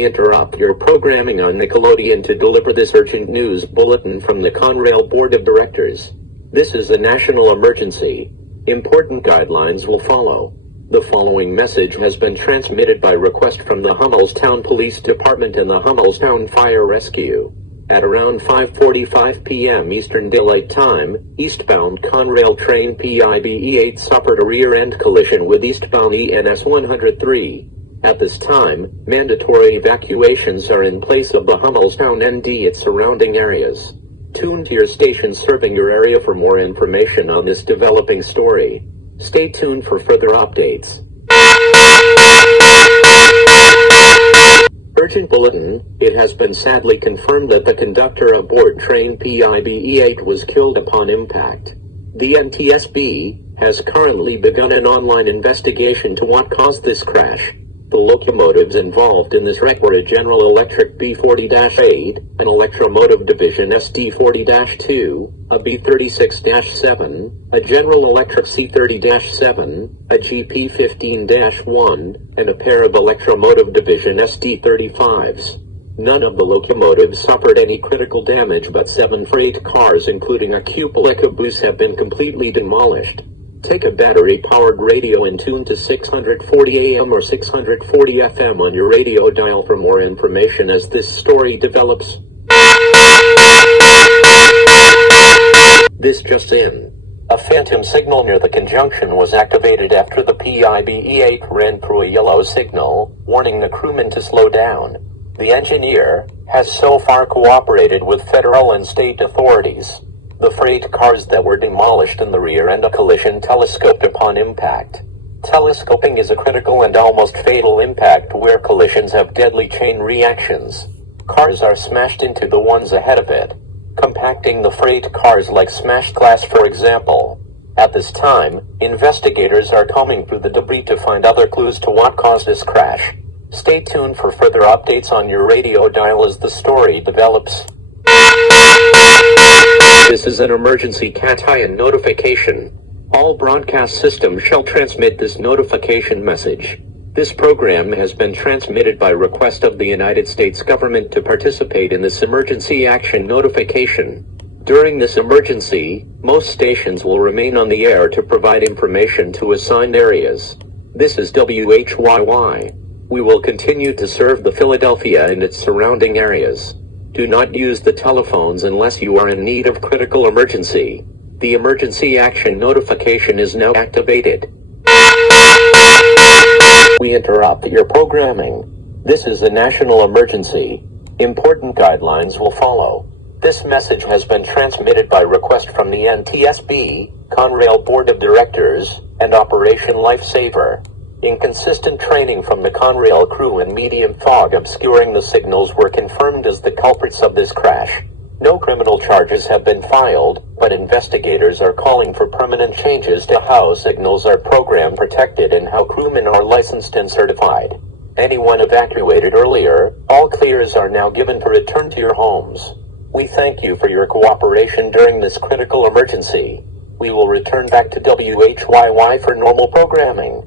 We interrupt your programming on Nickelodeon to deliver this urgent news bulletin from the Conrail Board of Directors. This is a national emergency. Important guidelines will follow. The following message has been transmitted by request from the Hummelstown Police Department and the Hummelstown Fire Rescue. At around 5:45 p.m. Eastern Daylight Time, eastbound Conrail train PIBE8 suffered a rear-end collision with eastbound ENS 103. At this time, mandatory evacuations are in place of the Hummelstown and its surrounding areas. Tune to your station serving your area for more information on this developing story. Stay tuned for further updates. Urgent bulletin: it has been sadly confirmed that the conductor aboard train PIBE8 was killed upon impact. The NTSB has currently begun an online investigation to what caused this crash. The locomotives involved in this wreck were a General Electric B40-8, an Electromotive Division SD40-2, a B36-7, a General Electric C30-7, a GP15-1, and a pair of Electromotive Division SD35s. None of the locomotives suffered any critical damage, but 7 freight cars including a cupola caboose have been completely demolished. Take a battery-powered radio and tune to 640 AM or 640 FM on your radio dial for more information as this story develops. This just in. A phantom signal near the conjunction was activated after the PIBE8 ran through a yellow signal, warning the crewmen to slow down. The engineer has so far cooperated with federal and state authorities. The freight cars that were demolished in the rear-end collision telescoped upon impact. Telescoping is a critical and almost fatal impact where collisions have deadly chain reactions. Cars are smashed into the ones ahead of it, compacting the freight cars like smashed glass, for example. At this time, investigators are combing through the debris to find other clues to what caused this crash. Stay tuned for further updates on your radio dial as the story develops. This is an emergency Cat-Ion notification. All broadcast systems shall transmit this notification message. This program has been transmitted by request of the United States government to participate in this emergency action notification. During this emergency, most stations will remain on the air to provide information to assigned areas. This is WHYY. We will continue to serve the Philadelphia and its surrounding areas. Do not use the telephones unless you are in need of critical emergency. The emergency action notification is now activated. We interrupt your programming. This is a national emergency. Important guidelines will follow. This message has been transmitted by request from the NTSB, Conrail Board of Directors, and Operation Lifesaver. Inconsistent training from the Conrail crew and medium fog obscuring the signals were confirmed as the culprits of this crash. No criminal charges have been filed, but investigators are calling for permanent changes to how signals are program protected and how crewmen are licensed and certified. Anyone evacuated earlier, all clears are now given to return to your homes. We thank you for your cooperation during this critical emergency. We will return back to WHYY for normal programming.